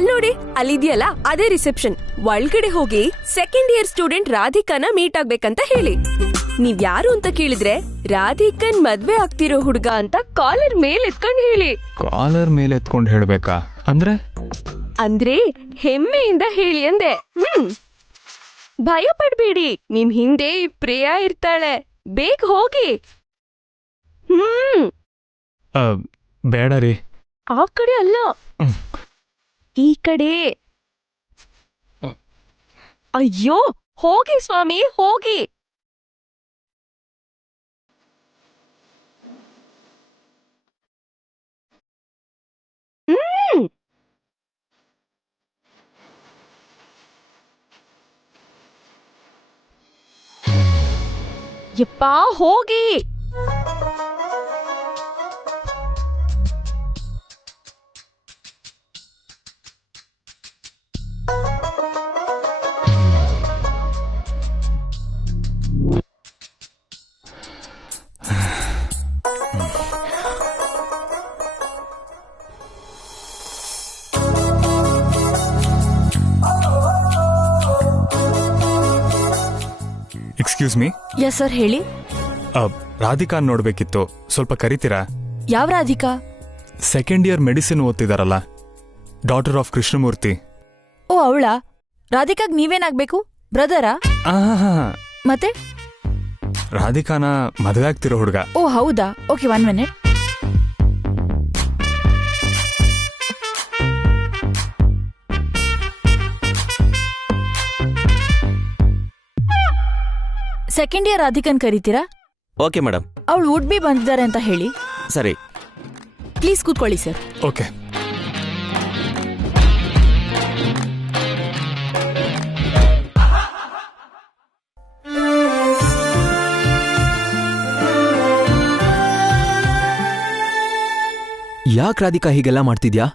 ಅಲ್ ನೋಡಿ, ಅಲ್ಲಿದೆಯಲ್ಲ ಅದೇ ರಿಸೆಪ್ಷನ್. ಒಳಗಡೆ ಹೋಗಿ ಸೆಕೆಂಡ್ ಇಯರ್ ಸ್ಟೂಡೆಂಟ್ ರಾಧಿಕಾನ ಮೀಟ್ ಆಗ್ಬೇಕಂತ ಹೇಳಿ. ನೀವ್ ಯಾರು ಅಂತ ಕೇಳಿದ್ರೆ ರಾಧಿಕನ್ ಮದ್ವೆ ಆಗ್ತಿರೋ ಹುಡ್ಗ ಅಂತ ಕಾಲರ್ ಮೇಲೆ ಎತ್ಕೊಂಡ್ ಹೇಳಿ. ಕಾಲರ್ ಮೇಲೆ ಎತ್ಕೊಂಡ್ ಹೇಳ್ಬೇಕಾ? ಅಂದ್ರೆ ಹೆಮ್ಮೆಯಿಂದ ಹೇಳಿ ಅಂದೆ. ಭಯ ಪಡ್ಬೇಡಿ, ನಿಮ್ ಹಿಂದೆ ಪ್ರಿಯಾ ಇರ್ತಾಳೆ. ಬೇಗ ಹೋಗಿ. ಬೇಡ ರೀ. ಆ ಕಡೆ ಅಲ್ಲ, ಈ ಕಡೆ. ಅಯ್ಯೋ, ಹೋಗಿ ಸ್ವಾಮಿ, ಹೋಗಿ. ಯಪ್ಪ, ಹೋಗಿ. Excuse me. ಯಸ್ ಸರ್, ಹೇಳಿ. ರಾಧಿಕಾ ನೋಡ್ಬೇಕಿತ್ತು, ಸ್ವಲ್ಪ ಕರಿತೀರಾ? ಯಾವ ರಾಧಿಕಾ? ಸೆಕೆಂಡ್ ಇಯರ್ ಮೆಡಿಸಿನ್ ಓದ್ತಿದಾರಲ್ಲ, ಡಾಟರ್ ಆಫ್ ಕೃಷ್ಣಮೂರ್ತಿ. ಓ, ಅವಳಾ? ರಾಧಿಕಾಗ್ ನೀವೇನಾಗ್ಬೇಕು, ಬ್ರದರಾ? ಮತ್ತೆ ರಾಧಿಕಾನ ಮದುವೆ ಆಗ್ತಿರೋ ಹುಡುಗ. ಓ ಹೌದಾ, ಓಕೆ, 1 ಮಿನಿಟ್. ಸೆಕೆಂಡ್ ಇಯರ್ ರಾಧಿಕನ್ ಕರೀತೀರಾ? Okay madam. ಅವಳು ವುಡ್ ಬಿ ಬಂದಿದ್ದಾರೆ ಅಂತ ಹೇಳಿ. ಸರಿ, ಪ್ಲೀಸ್ ಕೂತ್ಕೊಳ್ಳಿ ಸರ್. ಓಕೆ. ಯಾಕೆ ರಾಧಿಕಾ ಹೀಗೆಲ್ಲ ಮಾಡ್ತಿದ್ಯಾ?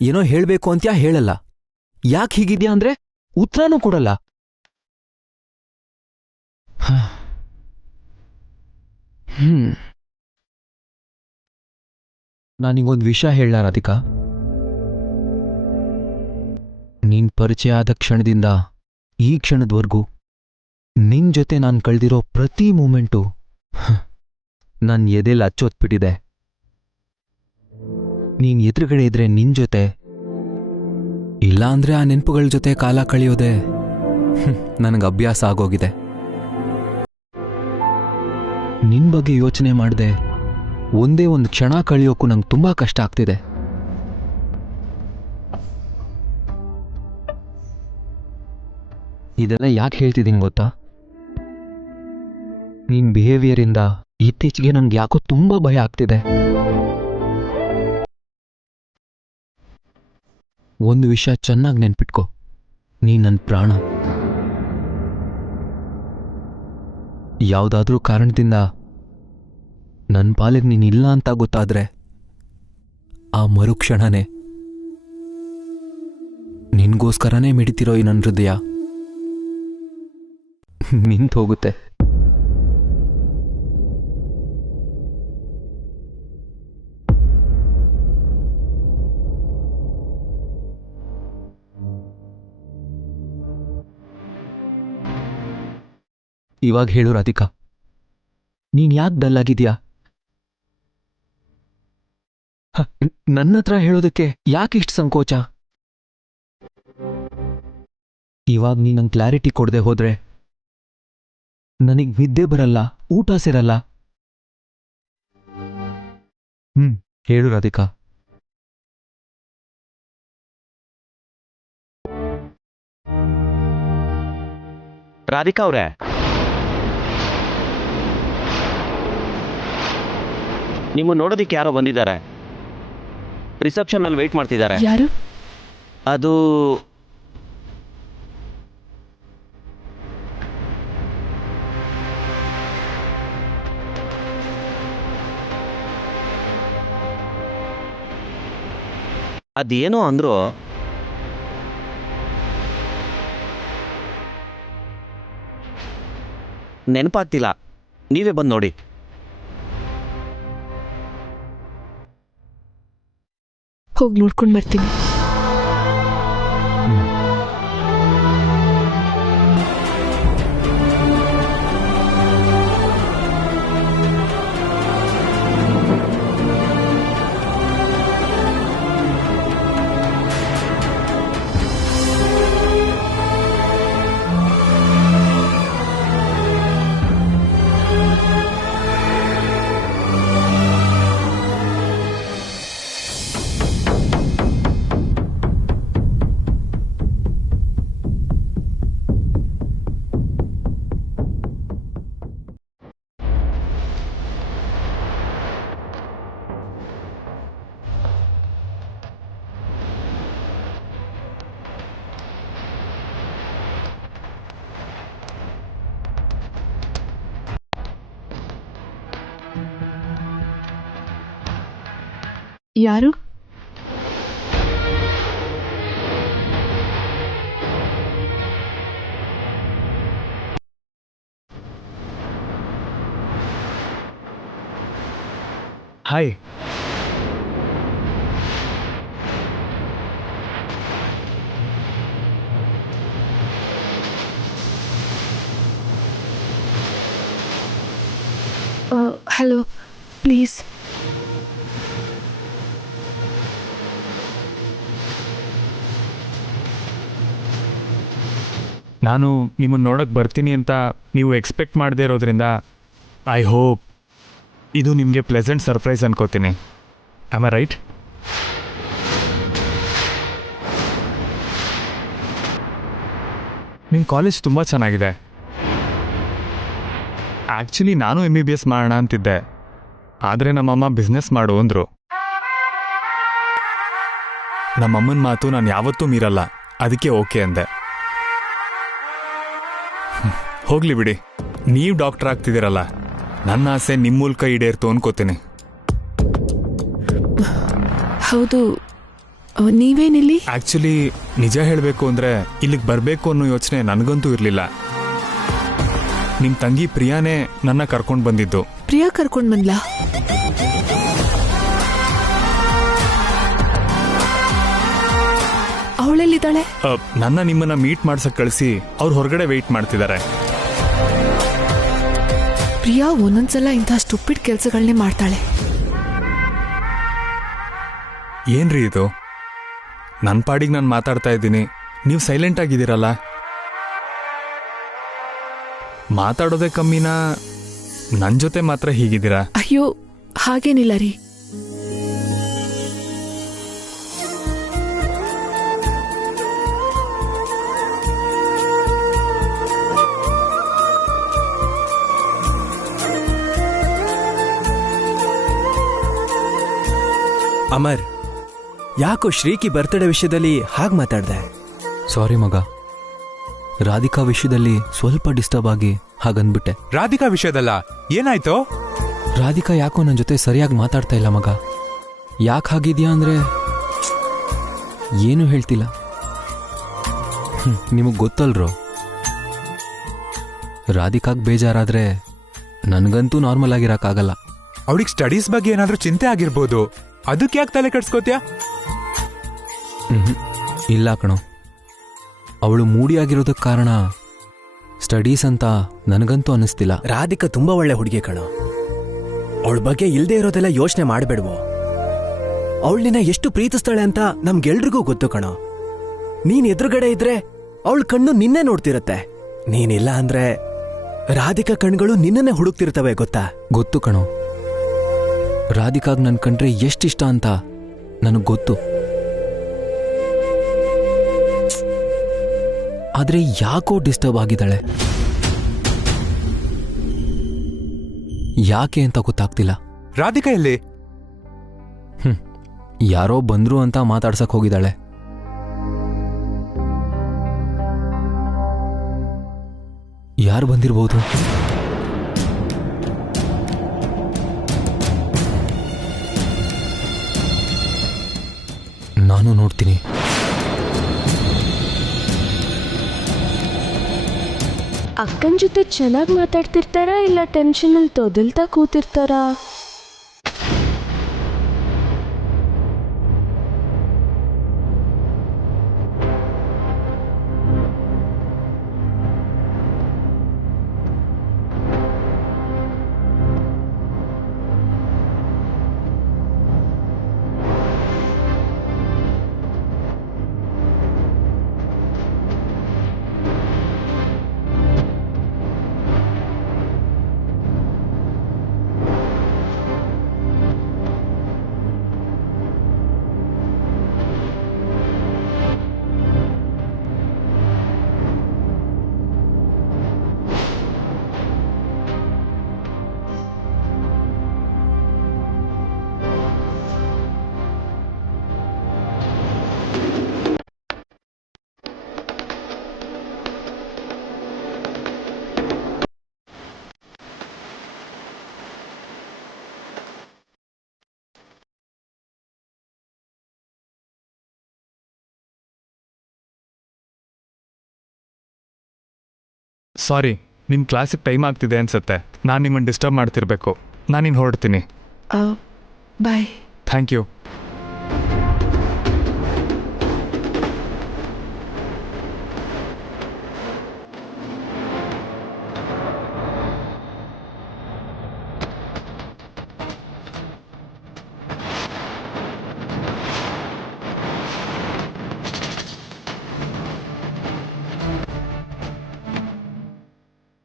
ಏನೋ ಹೇಳ್ಬೇಕು ಅಂತ್ಯಾ, ಹೇಳಲ್ಲ. ಯಾಕೆ ಹೀಗಿದ್ಯಾ ಅಂದ್ರೆ ಉತ್ತರನೂ ಕೊಡಲ್ಲ. ನಾನಿಗೊಂದು ವಿಷಯ ಹೇಳ ರಾಧಿಕಾ. ನೀನ್ ಪರಿಚಯ ಆದ ಕ್ಷಣದಿಂದ ಈ ಕ್ಷಣದವರೆಗೂ ನಿನ್ ಜೊತೆ ನಾನು ಕಳೆದಿರೋ ಪ್ರತಿ ಮೂಮೆಂಟು ನನ್ನ ಎದೆಲ್ ಅಚ್ಚೊತ್ಬಿಟ್ಟಿದೆ. ನೀನ್ ಎದುರುಗಡೆ ಇದ್ರೆ ನಿನ್ ಜೊತೆ, ಇಲ್ಲ ಅಂದ್ರೆ ಆ ನೆನಪುಗಳ ಜೊತೆ ಕಾಲ ಕಳೆಯೋದೆ ನನಗೆ ಅಭ್ಯಾಸ ಆಗೋಗಿದೆ. ನಿನ್ ಬಗ್ಗೆ ಯೋಚನೆ ಮಾಡದೆ ಒಂದೇ ಒಂದು ಕ್ಷಣ ಕಳೆಯೋಕ್ಕೂ ನಂಗೆ ತುಂಬಾ ಕಷ್ಟ ಆಗ್ತಿದೆ. ಇದೆಲ್ಲ ಯಾಕೆ ಹೇಳ್ತಿದ್ದೀನಿ ಗೊತ್ತಾ? ನಿನ್ ಬಿಹೇವಿಯರಿಂದ ಇತ್ತೀಚೆಗೆ ನಂಗೆ ಯಾಕೋ ತುಂಬಾ ಭಯ ಆಗ್ತಿದೆ. ಒಂದು ವಿಷಯ ಚೆನ್ನಾಗಿ ನೆನ್ಪಿಟ್ಕೋ, ನೀ ನನ್ನ ಪ್ರಾಣ. ಯಾವುದಾದ್ರೂ ಕಾರಣದಿಂದ ನನ್ನ ಪಾಲಿಗೆ ನೀನಿಲ್ಲ ಅಂತ ಗೊತ್ತಾದ್ರೆ ಆ ಮರುಕ್ಷಣನೇ ನಿನ್ಗೋಸ್ಕರನೇ ಮಿಡಿತಿರೋ ಈ ನನ್ನ ಹೃದಯ ನಿಂತು ಹೋಗುತ್ತೆ. ಇವಾಗ ಹೇಳು ರಾಧಿಕಾ, ನೀನ್ ಯಾಕೆ ಡಲ್ಲಾಗಿದ್ಯಾ? ನನ್ನ ಹತ್ರ ಹೇಳೋದಕ್ಕೆ ಯಾಕೆ ಇಷ್ಟು ಸಂಕೋಚ? ಇವಾಗ ನೀ ನಂಗೆ ಕ್ಲಾರಿಟಿ ಕೊಡದೆ ಹೋದ್ರೆ ನನಗ್ ನಿದ್ದೆ ಬರಲ್ಲ, ಊಟ ಸೇರಲ್ಲ. ಹೇಳು ರಾಧಿಕಾ. ರಾಧಿಕಾ ಅವ್ರೆ, ನಿಮ್ಮ ನೋಡೋದಿಕ್ಕೆ ಯಾರೋ ಬಂದಿದ್ದಾರೆ. ರಿಸೆಪ್ಷನ್ ಅಲ್ಲಿ ವೇಟ್ ಮಾಡ್ತಿದ್ದಾರೆ. ಯಾರು? ಅದು ಅದೇನೋ ಅಂದ್ರು. ನೆನಪಾಗ್ತಿಲ್ಲ, ನೀವೇ ಬಂದು ನೋಡಿ. ಹೋಗಿ ನೋಡ್ಕೊಂಡು ಬರ್ತೀನಿ. ಯಾರು? ಹಾಯ್. Hello, please. ನಾನು ನಿಮ್ಮನ್ನು ನೋಡೋಕ್ಕೆ ಬರ್ತೀನಿ ಅಂತ ನೀವು ಎಕ್ಸ್ಪೆಕ್ಟ್ ಮಾಡದೇ ಇರೋದ್ರಿಂದ ಐ ಹೋಪ್ ಇದು ನಿಮಗೆ ಪ್ಲೆಸೆಂಟ್ ಸರ್ಪ್ರೈಸ್ ಅನ್ಕೋತೀನಿ. Am I right? ನಿಮ್ಮ ಕಾಲೇಜ್ ತುಂಬ ಚೆನ್ನಾಗಿದೆ. ಆ್ಯಕ್ಚುಲಿ ನಾನು MBBS ಮಾಡೋಣ ಅಂತಿದ್ದೆ, ಆದರೆ ನಮ್ಮಮ್ಮ ಬಿಸ್ನೆಸ್ ಮಾಡು ಅಂದರು. ನಮ್ಮಮ್ಮನ ಮಾತು ನಾನು ಯಾವತ್ತೂ ಮೀರಲ್ಲ, ಅದಕ್ಕೆ ಓಕೆ ಅಂದೆ. ಹೋಗ್ಲಿ ಬಿಡಿ, ನೀವು ಡಾಕ್ಟರ್ ಆಗ್ತಿದ್ದೀರಲ್ಲ, ನನ್ನ ಆಸೆ ನಿಮ್ಮ ಮೂಲಕ ಈಡೇರ್ತು ಅನ್ಕೋತೀನಿ. ಹೌದು, ನೀವೇನಿಲ್ಲಿ? ಆ್ಯಕ್ಚುಲಿ ನಿಜ ಹೇಳಬೇಕು ಅಂದರೆ ಇಲ್ಲಿಗೆ ಬರಬೇಕು ಅನ್ನೋ ಯೋಚನೆ ನನಗಂತೂ ಇರಲಿಲ್ಲ. ನಿಮ್ಮ ತಂಗಿ ಪ್ರಿಯಾನೇ ನನ್ನ ಕರ್ಕೊಂಡು ಬಂದಿದ್ದು. ಪ್ರಿಯಾ ಕರ್ಕೊಂಡ್ ಬಂದ್ಲಾ? ಅವಳೆಲ್ಲಿದ್ದಾಳೆ? ನನ್ನ ನಿಮ್ಮನ್ನ ಮೀಟ್ ಮಾಡ್ಸಕ್ ಕಳಿಸಿ ಅವ್ರು ಹೊರಗಡೆ ವೆಯ್ಟ್ ಮಾಡ್ತಿದ್ದಾರೆ. ಪ್ರಿಯಾ ಒಂದೊಂದ್ಸಲ ಇಂಥ ಸ್ಟುಪಿಡ್ ಕೆಲಸಗಳನ್ನೇ ಮಾಡ್ತಾಳೆ. ಏನ್ರಿ ಇದು? ನನ್ನ ಪಾಡಿಗೆ ನಾನು ಮಾತಾಡ್ತಾ ಇದ್ದೀನಿ, ನೀವು ಸೈಲೆಂಟ್ ಆಗಿದ್ದೀರಲ್ಲ. ಮಾತಾಡೋದೇ ಕಮ್ಮಿನಾ, ನನ್ನ ಜೊತೆ ಮಾತ್ರ ಹೀಗಿದ್ದೀರಾ? ಅಯ್ಯೋ, ಹಾಗೇನಿಲ್ಲ ರೀ. ಅಮರ್, ಯಾಕೋ ಶ್ರೀಕಿ ಬರ್ತ್ಡೇ ವಿಷಯದಲ್ಲಿ ಹಾಗೆ ಮಾತಾಡ್ದೆ? ಸಾರಿ ಮಗ, ರಾಧಿಕಾ ವಿಷಯದಲ್ಲಿ ಸ್ವಲ್ಪ ಡಿಸ್ಟರ್ಬ್ ಆಗಿ ಹಾಗಂದ್ಬಿಟ್ಟೆ. ರಾಧಿಕಾ ವಿಷಯದಲ್ಲ, ಏನಾಯ್ತು? ರಾಧಿಕಾ ಯಾಕೋ ನನ್ನ ಜೊತೆ ಸರಿಯಾಗಿ ಮಾತಾಡ್ತಾ ಇಲ್ಲ ಮಗ. ಯಾಕೆ ಹಾಗಿದ್ಯಾ ಅಂದ್ರೆ ಏನು ಹೇಳ್ತಿಲ್ಲ. ನಿಮಗೆ ಗೊತ್ತಲ್ರೋ, ರಾಧಿಕಾಗ್ ಬೇಜಾರಾದ್ರೆ ನನಗಂತೂ ನಾರ್ಮಲ್ ಆಗಿರಕ್ಕಾಗಲ್ಲ. ಅವಳಿಗೆ ಸ್ಟಡೀಸ್ ಬಗ್ಗೆ ಏನಾದ್ರೂ ಚಿಂತೆ ಆಗಿರ್ಬೋದು, ಅದಕ್ಕೆ ಯಾಕೆ ತಲೆ ಕೆಡ್ಸ್ಕೋತ್ಯಾ? ಇಲ್ಲ ಕಣೋ, ಅವಳು ಮೂಡಿಯಾಗಿರೋದಕ್ಕೆ ಕಾರಣ ಸ್ಟಡೀಸ್ ಅಂತ ನನಗಂತೂ ಅನಿಸ್ತಿಲ್ಲ. ರಾಧಿಕಾ ತುಂಬಾ ಒಳ್ಳೆ ಹುಡುಗಿ ಕಣೋ. ಅವಳ ಬಗ್ಗೆ ಇಲ್ದೇ ಇರೋದೆಲ್ಲ ಯೋಚನೆ ಮಾಡಬೇಡ್ವೋ. ಅವಳು ನಿನ್ನ ಎಷ್ಟು ಪ್ರೀತಿಸ್ತಾಳೆ ಅಂತ ನಮ್ಗೆಲ್ರಿಗೂ ಗೊತ್ತು ಕಣೋ. ನೀನ್ ಎದುರುಗಡೆ ಇದ್ರೆ ಅವಳ ಕಣ್ಣು ನಿನ್ನೆ ನೋಡ್ತಿರತ್ತೆ. ನೀನಿಲ್ಲ ಅಂದ್ರೆ ರಾಧಿಕಾ ಕಣ್ಗಳು ನಿನ್ನನ್ನೇ ಹುಡುಕ್ತಿರ್ತವೆ, ಗೊತ್ತಾ? ಗೊತ್ತು ಕಣೋ, ರಾಧಿಕಾಗ್ ನನ್ನ ಕಂಡ್ರೆ ಎಷ್ಟಿಷ್ಟ ಅಂತ ನನಗೆ ಗೊತ್ತು. ಆದ್ರೆ ಯಾಕೋ ಡಿಸ್ಟರ್ಬ್ ಆಗಿದ್ದಾಳೆ. ಯಾಕೆ ಅಂತ ಗೊತ್ತಾಗ್ತಿಲ್ಲ. ರಾಧಿಕಾ ಎಲ್ಲಿ? ಯಾರೋ ಬಂದ್ರು ಅಂತ ಮಾತಾಡ್ಸಕ್ ಹೋಗಿದ್ದಾಳೆ. ಯಾರು ಬಂದಿರ್ಬೋದು? ನಾನು ನೋಡ್ತೀನಿ. ಅಕ್ಕನ ಜೊತೆ ಚೆನ್ನಾಗಿ ಮಾತಾಡ್ತಿರ್ತಾರಾ ಇಲ್ಲ ಟೆನ್ಷನಲ್ಲಿ ತೊದಲ್ತಾ ಕೂತಿರ್ತಾರಾ? ಸಾರಿ, ನಿಮ್ಮ ಕ್ಲಾಸಿಗೆ ಟೈಮ್ ಆಗ್ತಿದೆ ಅನ್ಸುತ್ತೆ. ನಾನು ನಿಮ್ಮನ್ನು ಡಿಸ್ಟರ್ಬ್ ಮಾಡ್ತಿರ್ಬೇಕು. ನಾನಿನ್ನು ಹೊರಡ್ತೀನಿ. Bye. Thank you.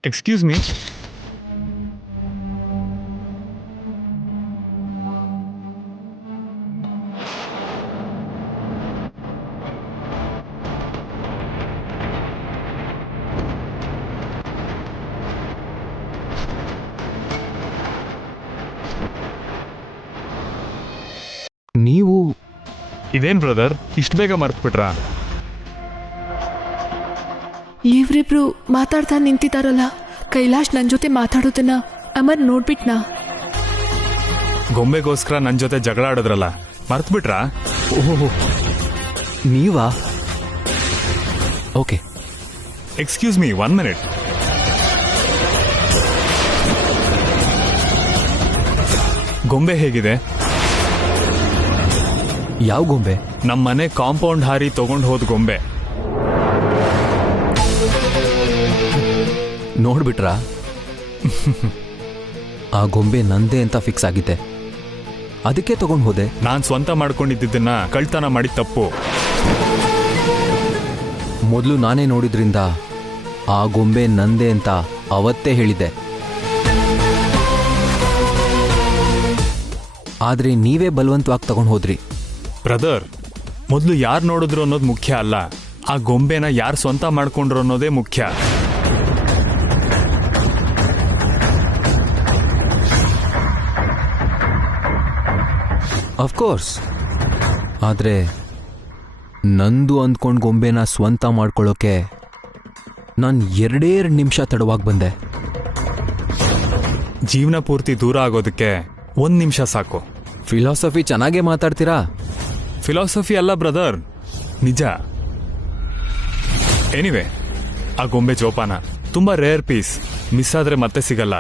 Excuse me. ನೀವು ಇದೇನು ಬ್ರದರ್, ಇಷ್ಟು ಬೇಗ ಮರ್ತ್ಬಿಟ್ರಾ? ಇವ್ರಿಬ್ರು ಮಾತಾಡ್ತಾ ನಿಂತಿದ್ದಾರಲ್ಲ, ಕೈಲಾಶ್ ನನ್ನ ಜೊತೆ ಮಾತಾಡೋದನ್ನ ಅಮರ್ ನೋಡ್ಬಿಟ್ನಾ? ಗೊಂಬೆಗೋಸ್ಕರ ನನ್ನ ಜೊತೆ ಜಗಳ ಆಡಿದ್ರಲ್ಲ, ಮರ್ತ್ಬಿಟ್ರಾ? ಓಹೋ, ನೀವಾ? ಓಕೆ. Excuse me, 1 minute. ಗೊಂಬೆ ಹೇಗಿದೆ? ಯಾವ ಗೊಂಬೆ? ನಮ್ಮ ಮನೆ ಕಾಂಪೌಂಡ್ ಹಾರಿ ತಗೊಂಡು ಹೋದ ಗೊಂಬೆ. ನೋಡ್ಬಿಟ್ರಾ? ಆ ಗೊಂಬೆ ನಂದೇ ಅಂತ ಫಿಕ್ಸ್ ಆಗಿದ್ದೆ, ಅದಕ್ಕೆ ತಗೊಂಡು ಹೋದೆ. ನಾನು ಸ್ವಂತ ಮಾಡ್ಕೊಂಡಿದ್ದನ್ನ ಕಳ್ತನ ಮಾಡಿದ ತಪ್ಪು. ಮೊದಲು ನಾನೇ ನೋಡಿದ್ರಿಂದ ಆ ಗೊಂಬೆ ನಂದೇ ಅಂತ ಅವತ್ತೇ ಹೇಳಿದ್ದೆ. ಆದ್ರೆ ನೀವೇ ಬಲವಂತವಾಗಿ ತಗೊಂಡು ಹೋದ್ರಿ. ಬ್ರದರ್, ಮೊದಲು ಯಾರು ನೋಡಿದ್ರು ಅನ್ನೋದು ಮುಖ್ಯ ಅಲ್ಲ, ಆ ಗೊಂಬೆನ ಯಾರು ಸ್ವಂತ ಮಾಡ್ಕೊಂಡ್ರು ಅನ್ನೋದೇ ಮುಖ್ಯ. ಅಫ್ಕೋರ್ಸ್. ಆದರೆ ನಂದು ಅಂದ್ಕೊಂಡು ಗೊಂಬೆನ ಸ್ವಂತ ಮಾಡ್ಕೊಳ್ಳೋಕೆ ನಾನು 2 ನಿಮಿಷ ತಡವಾಗಿ ಬಂದೆ. ಜೀವನ ಪೂರ್ತಿ ದೂರ ಆಗೋದಕ್ಕೆ 1 ನಿಮಿಷ ಸಾಕು. ಫಿಲಾಸಫಿ ಚೆನ್ನಾಗೇ ಮಾತಾಡ್ತೀರಾ. ಫಿಲಾಸಫಿ ಅಲ್ಲ ಬ್ರದರ್, ನಿಜ. ಎನಿವೆ, ಆ ಗೊಂಬೆ ಜೋಪಾನ. ತುಂಬಾ ರೇರ್ ಪೀಸ್, ಮಿಸ್ ಆದ್ರೆ ಮತ್ತೆ ಸಿಗಲ್ಲ.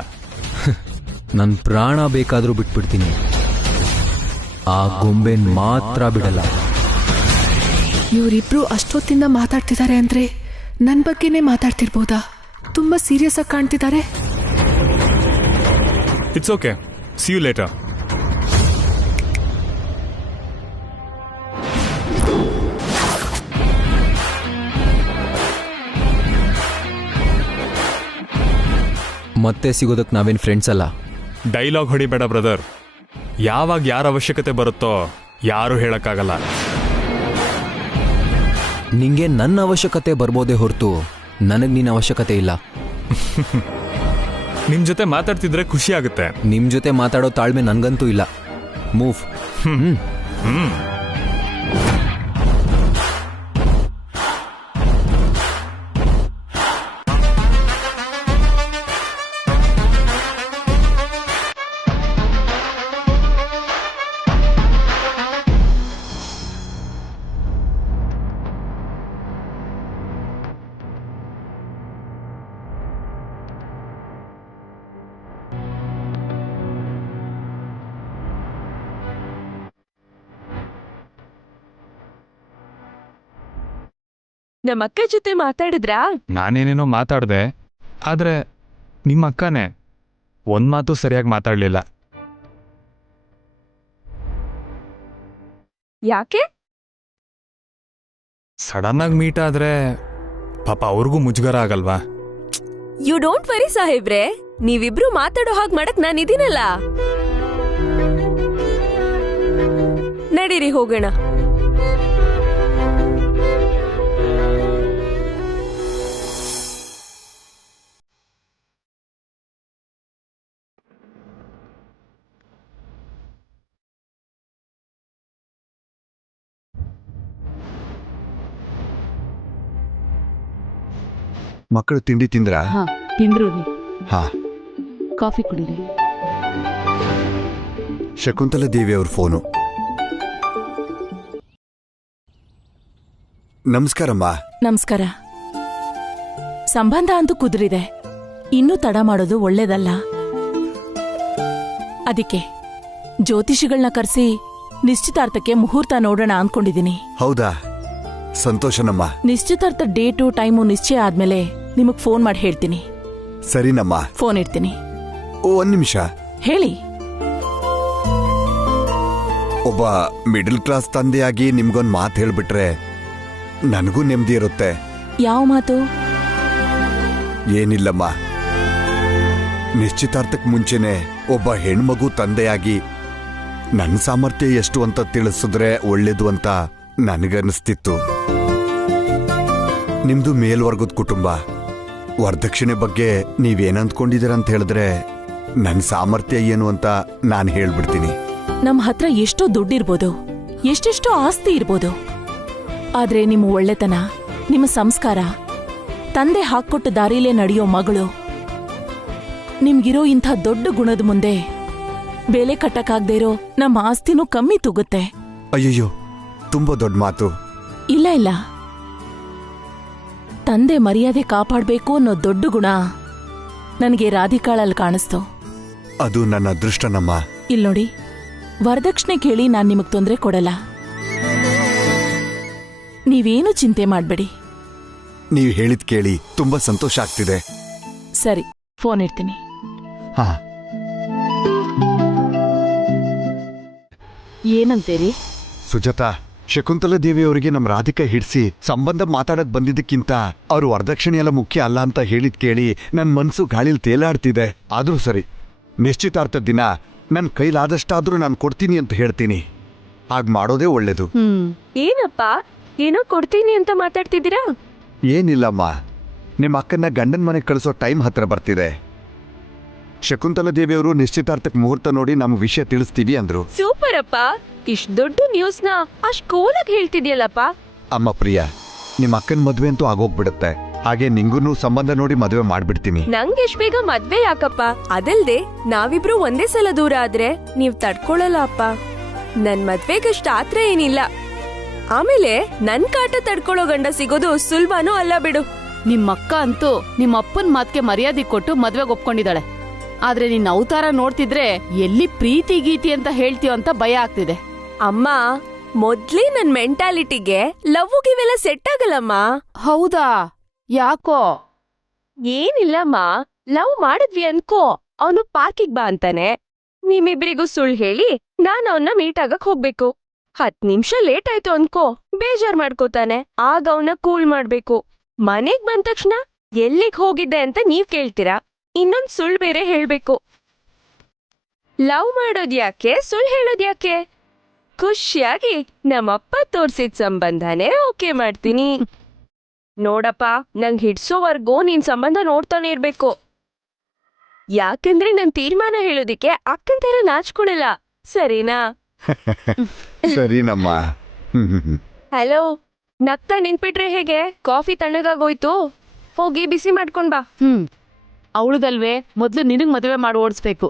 ನನ್ನ ಪ್ರಾಣ ಬೇಕಾದರೂ ಬಿಟ್ಬಿಡ್ತೀನಿ, ಆ ಗೊಂಬೆನ್ ಮಾತ್ರ ಬಿಡಲ್ಲ. ಇವರಿಬ್ರು ಅಷ್ಟೊತ್ತಿಂದ ಮಾತಾಡ್ತಿದ್ದಾರೆ ಅಂದ್ರೆ ನನ್ನ ಬಗ್ಗೆನೇ ಮಾತಾಡ್ತಿರ್ಬೋದಾ? ತುಂಬಾ ಸೀರಿಯಸ್ ಆಗಿ ಕಾಣ್ತಿದ್ದಾರೆ. It's okay, see you later. ಮತ್ತೆ ಸಿಗೋದಕ್ಕೆ ನಾವೇನು ಫ್ರೆಂಡ್ಸ್ ಅಲ್ಲ. ಡೈಲಾಗ್ ಹೊಡಿಬೇಡ ಬ್ರದರ್. ಯಾವಾಗ ಯಾರ ಅವಶ್ಯಕತೆ ಬರುತ್ತೋ ಯಾರು ಹೇಳಕ್ಕಾಗಲ್ಲ. ನಿಂಗೆ ನನ್ನ ಅವಶ್ಯಕತೆ ಬರ್ಬೋದೇ ಹೊರತು ನನಗೆ ನಿನ್ನ ಅವಶ್ಯಕತೆ ಇಲ್ಲ. ನಿಮ್ ಜೊತೆ ಮಾತಾಡ್ತಿದ್ರೆ ಖುಷಿ ಆಗುತ್ತೆ. ನಿಮ್ ಜೊತೆ ಮಾತಾಡೋ ತಾಳ್ಮೆ ನನ್ಗಂತೂ ಇಲ್ಲ. ಮೂವ್. ನಮ್ಮ ಅಕ್ಕ ಜೊತೆ ಮಾತಾಡಿದ್ರಾ? ನಾನೇನೇನೋ ಮಾತಾಡ್ದೆ, ಆದ್ರೆ ನಿಮ್ಮ ಅಕ್ಕನೇ ಒಂದ್ ಮಾತು ಸರಿಯಾಗಿ ಮಾತಾಡ್ಲಿಲ್ಲ. ಯಾಕೆ? ಸಡನ್ ಆಗಿ ಮೀಟ್ ಆದ್ರೆ ಪಾಪ ಅವ್ರಿಗೂ ಮುಜುಗರ ಆಗಲ್ವಾ? ಯು ಡೋಂಟ್ ವರಿ ಸಾಹೇಬ್ರೆ, ನೀವಿಬ್ರು ಮಾತಾಡೋ ಹಾಗೆ ಮಾಡಕ್ ನಾನಿದ್ದೀನಲ್ಲ. ನಡೀರಿ ಹೋಗೋಣ. ಮಕ್ಕಳು ತಿಂಡಿ ತಿಂದ್ರ? ತಿಂದ್ರು. ಹಾ, ಕಾಫಿ ಕುಡೀರಿ. ಶಕುಂತಲಾ ದೇವಿ ಅವ್ರ ಫೋನು. ನಮಸ್ಕಾರಮ್ಮ. ನಮಸ್ಕಾರ. ಸಂಬಂಧ ಅಂತೂ ಕುದುರಿದೆ, ಇನ್ನೂ ತಡ ಮಾಡೋದು ಒಳ್ಳೇದಲ್ಲ. ಅದಕ್ಕೆ ಜ್ಯೋತಿಷಿಗಳನ್ನ ಕರೆಸಿ ನಿಶ್ಚಿತಾರ್ಥಕ್ಕೆ ಮುಹೂರ್ತ ನೋಡೋಣ ಅಂದ್ಕೊಂಡಿದ್ದೀನಿ. ಹೌದಾ, ಸಂತೋಷನಮ್ಮ. ನಿಶ್ಚಿತಾರ್ಥ ಡೇಟು ಟೈಮು ನಿಶ್ಚಯ ಆದ್ಮೇಲೆ ನಿಮಗ್ ಫೋನ್ ಮಾಡಿ ಹೇಳ್ತೀನಿ. ಸರಿನಮ್ಮ. ಫೋನ್ ಇಡ್ತೀನಿ. ಒಂದ್ ನಿಮಿಷ. ಹೇಳಿ. ಒಬ್ಬ ಮಿಡಲ್ ಕ್ಲಾಸ್ ತಂದೆಯಾಗಿ ನಿಮ್ಗೊಂದ್ ಮಾತು ಹೇಳ್ಬಿಟ್ರೆ ನನಗೂ ನೆಮ್ಮದಿ ಇರುತ್ತೆ. ಯಾವ ಮಾತು? ಏನಿಲ್ಲಮ್ಮ, ನಿಶ್ಚಿತಾರ್ಥಕ್ ಮುಂಚೆನೆ ಒಬ್ಬ ಹೆಣ್ಮಗು ತಂದೆಯಾಗಿ ನನ್ನ ಸಾಮರ್ಥ್ಯ ಎಷ್ಟು ಅಂತ ತಿಳಿಸಿದ್ರೆ ಒಳ್ಳೇದು ಅಂತ ನನಗನ್ನಿಸ್ತಿತ್ತು. ನಿಮ್ದು ಮೇಲ್ವರ್ಗದ ಕುಟುಂಬ, ವರದಕ್ಷಿಣೆ ಬಗ್ಗೆ ನೀವೇನಂದ್ಕೊಂಡಿದ್ದೀರಂತ ಹೇಳಿದ್ರೆ ನನ್ನ ಸಾಮರ್ಥ್ಯ ಏನು ಅಂತ ನಾನು ಹೇಳ್ಬಿಡ್ತೀನಿ. ನಮ್ ಹತ್ರ ಎಷ್ಟೋ ದುಡ್ಡಿರ್ಬೋದು, ಎಷ್ಟೆಷ್ಟೋ ಆಸ್ತಿ ಇರ್ಬೋದು, ಆದ್ರೆ ನಿಮ್ಮ ಒಳ್ಳೆತನ, ನಿಮ್ಮ ಸಂಸ್ಕಾರ, ತಂದೆ ಹಾಕ್ಕೊಟ್ಟ ದಾರಿಲೇ ನಡೆಯೋ ಮಗಳು, ನಿಮ್ಗಿರೋ ಇಂಥ ದೊಡ್ಡ ಗುಣದ ಮುಂದೆ ಬೆಲೆ ಕಟ್ಟಕ್ಕಾಗ್ದೇ ಇರೋ ನಮ್ಮ ಆಸ್ತಿನೂ ಕಮ್ಮಿ ತೂಗುತ್ತೆ. ಅಯ್ಯಯ್ಯೋ, ತುಂಬಾ ದೊಡ್ಡ ಮಾತು. ಇಲ್ಲ ಇಲ್ಲ, ತಂದೆ ಮರ್ಯಾದೆ ಕಾಪಾಡ್ಬೇಕು ಅನ್ನೋ ದೊಡ್ಡ ಗುಣ ನನಗೆ ರಾಧಿಕಾಳಲ್ಲಿ ಕಾಣಿಸ್ತು. ಅದು ನನ್ನ ಅದೃಷ್ಟನಮ್ಮ. ಇಲ್ನೋಡಿ, ವರದಕ್ಷಿಣೆ ಕೇಳಿ ನಾನ್ ನಿಮಗ್ ತೊಂದರೆ ಕೊಡಲ್ಲ. ನೀವೇನು ಚಿಂತೆ ಮಾಡ್ಬೇಡಿ. ನೀವು ಹೇಳಿದ್ ಕೇಳಿ ತುಂಬಾ ಸಂತೋಷ ಆಗ್ತಿದೆ. ಸರಿ, ಫೋನ್ ಇಡ್ತೀನಿ. ಹಾ. ಏನಂತೀರಿ? ಸುಜಾತಾ, ಶಕುಂತಲಾ ದೇವಿಯವರಿಗೆ ನಮ್ಮ ರಾಧಿಕಾ ಹಿಡಿಸಿ ಸಂಬಂಧ ಮಾತಾಡಕ್ ಬಂದಿದ್ದಕ್ಕಿಂತ ಅವ್ರ ವರದಕ್ಷಿಣೆ ಎಲ್ಲ ಮುಖ್ಯ ಅಲ್ಲ ಅಂತ ಹೇಳಿದ್ ಕೇಳಿ ನನ್ನ ಮನ್ಸು ಗಾಳಿಲಿ ತೇಲಾಡ್ತಿದೆ. ಆದ್ರೂ ಸರಿ, ನಿಶ್ಚಿತಾರ್ಥದ ದಿನ ನನ್ನ ಕೈಲಾದಷ್ಟಾದ್ರೂ ನಾನು ಕೊಡ್ತೀನಿ ಅಂತ ಹೇಳ್ತೀನಿ. ಹಾಗ್ ಮಾಡೋದೇ ಒಳ್ಳೇದು. ಏನಪ್ಪ, ಏನೋ ಕೊಡ್ತೀನಿ ಅಂತ ಮಾತಾಡ್ತಿದ್ದೀರಾ? ಏನಿಲ್ಲಮ್ಮ, ನಿಮ್ಮ ಅಕ್ಕನ್ನ ಗಂಡನ ಮನೆಗೆ ಕಳಿಸೋ ಟೈಮ್ ಹತ್ರ ಬರ್ತಿದೆ. ಶಕುಂತಲಾ ದೇವಿಯವರು ನಿಶ್ಚಿತಾರ್ಥಕ್ಕೆ ಮುಹೂರ್ತ ನೋಡಿ ನಮ್ಗೆ ವಿಷಯ ತಿಳಿಸ್ತೀವಿ ಅಂದ್ರು. ಸೂಪರ್ ಅಪ್ಪ, ಇಷ್ಟ್ ದೊಡ್ಡ ನ್ಯೂಸ್ನ ಅಷ್ಟ್ ಕೂಲಾಗಿ ಹೇಳ್ತಿದ್ಯಲ್ಲಪ್ಪ. ಅಮ್ಮ ಪ್ರಿಯ, ನಿಮ್ಮ ಅಕ್ಕನ ಮದ್ವೆ ಅಂತೂ ಆಗೋಗ್ಬಿಡುತ್ತೆ. ಹಾಗೆ ನಿಂಗೂ ಸಂಬಂಧ ನೋಡಿ ಮದುವೆ ಮಾಡ್ಬಿಡ್ತೀನಿ. ನಂಗೆ ಎಷ್ಟ್ ಬೇಗ ಮದ್ವೆ ಯಾಕಪ್ಪ? ಅದಲ್ದೆ ನಾವಿಬ್ರು ಒಂದೇ ಸಲ ದೂರ ಆದ್ರೆ ನೀವ್ ತಡ್ಕೊಳಲ್ಲ ಅಪ್ಪ. ನನ್ ಮದ್ವೆಗಷ್ಟ ಆತ್ರ ಏನಿಲ್ಲ. ಆಮೇಲೆ ನನ್ ಕಾಟ ತಡ್ಕೊಳ್ಳೋ ಗಂಡ ಸಿಗೋದು ಸುಲಭನೂ ಅಲ್ಲ ಬಿಡು. ನಿಮ್ಮಕ್ಕ ಅಂತೂ ನಿಮ್ಮಪ್ಪನ್ ಮಾತ್ಗೆ ಮರ್ಯಾದೆ ಕೊಟ್ಟು ಮದ್ವೆಗೆ ಒಪ್ಕೊಂಡಿದ್ದಾಳೆ. ಆದ್ರೆ ನಿನ್ನ ಅವತಾರ ನೋಡ್ತಿದ್ರೆ ಎಲ್ಲಿ ಪ್ರೀತಿ ಗೀತಿ ಅಂತ ಹೇಳ್ತೀವ ಅಂತ ಭಯ ಆಗ್ತಿದೆ. ಅಮ್ಮ, ಮೊದ್ಲೇ ನನ್ ಮೆಂಟಾಲಿಟಿಗೆ ಲವ್ ಗಿವೆಲ್ಲ ಸೆಟ್ ಆಗಲ್ಲಮ್ಮ. ಹೌದಾ? ಯಾಕೋ? ಏನಿಲ್ಲಮ್ಮ, ಲವ್ ಮಾಡಿದ್ವಿ ಅನ್ಕೋ, ಅವನು ಪಾರ್ಕಿಗ್ ಬಾ ಅಂತಾನೆ. ನಿಮ್ಮಿಬ್ರಿಗೂ ಸುಳ್ಳು ಹೇಳಿ ನಾನ್ ಅವನ್ನ ಮೀಟ್ ಆಗಕ್ ಹೋಗ್ಬೇಕು. 10 ನಿಮಿಷ ಲೇಟ್ ಆಯ್ತು ಅನ್ಕೋ, ಬೇಜಾರ್ ಮಾಡ್ಕೋತಾನೆ. ಆಗ ಅವನ್ನ ಕೂಲ್ ಮಾಡ್ಬೇಕು. ಮನೆಗ್ ಬಂದ ತಕ್ಷಣ ಎಲ್ಲಿಗ್ ಹೋಗಿದ್ದೆ ಅಂತ ನೀವ್ ಕೇಳ್ತೀರಾ, ಇನ್ನೊಂದ್ ಸುಳ್ಳು ಬೇರೆ ಹೇಳ್ಬೇಕು. ಲವ್ ಮಾಡೋದ್ ಯಾಕೆ, ಸುಳ್ಳು ಹೇಳೋದ್ ಯಾಕೆ? ಖುಷಿಯಾಗಿ ನಮ್ಮಪ್ಪ ತೋರ್ಸಿದ್ ಸಂಬಂಧನೇ ಓಕೆ ಮಾಡ್ತೀನಿ. ನೋಡಪ್ಪ, ನಂಗ್ ಹಿಡ್ಸೋವರ್ಗೂ ನೀನ್ ಸಂಬಂಧ ನೋಡ್ತಾನೆ ಇರ್ಬೇಕು. ಯಾಕಂದ್ರೆ ನನ್ ತೀರ್ಮಾನ ಹೇಳೋದಿಕ್ಕೆ ಅಕ್ಕಂತರ ನಾಚ್ಕೊಳಲ್ಲ, ಸರಿನಾ? ಸರಿನಮ್ಮ. ಹಲೋ, ನಗ್ತಾ ನಿಂತ್ಬಿಟ್ರೆ ಹೇಗೆ? ಕಾಫಿ ತಣ್ಣಗಾಗೋಯ್ತು, ಹೋಗಿ ಬಿಸಿ ಮಾಡ್ಕೊಂಡ್ ಬಾ. ಅವಳುದಲ್ವೇ, ಮೊದ್ಲು ನಿನಗ್ ಮದುವೆ ಮಾಡಿ ಓಡಿಸ್ಬೇಕು.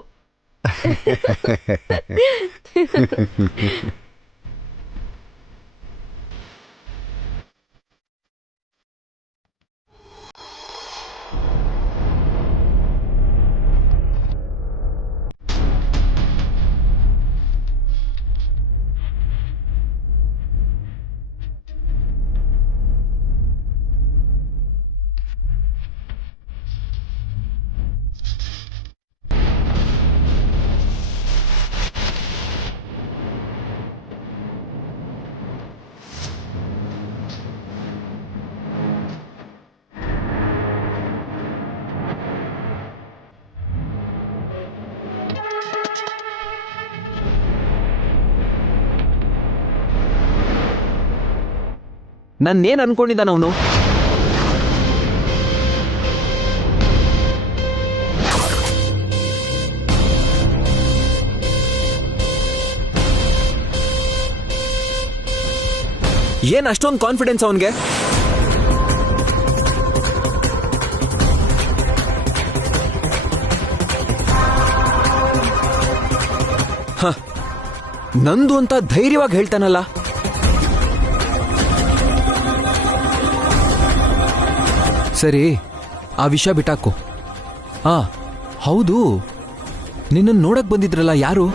ನನ್ನೇನ್ ಅನ್ಕೊಂಡಿದ್ದಾನ ಅವನು? ಏನ್ ಅಷ್ಟೊಂದು ಕಾನ್ಫಿಡೆನ್ಸ್ ಅವನ್ಗೆ? ನಂದು ಅಂತ ಧೈರ್ಯವಾಗಿ ಹೇಳ್ತಾನಲ್ಲ. ಸರಿ, ಆ ವಿಷಯ ಬಿಟ್ಟಾಕು. ಹೌದು, ನಿನ್ನನ್ನು ನೋಡಕ್ ಬಂದಿದ್ರಲ್ಲ ಯಾರು?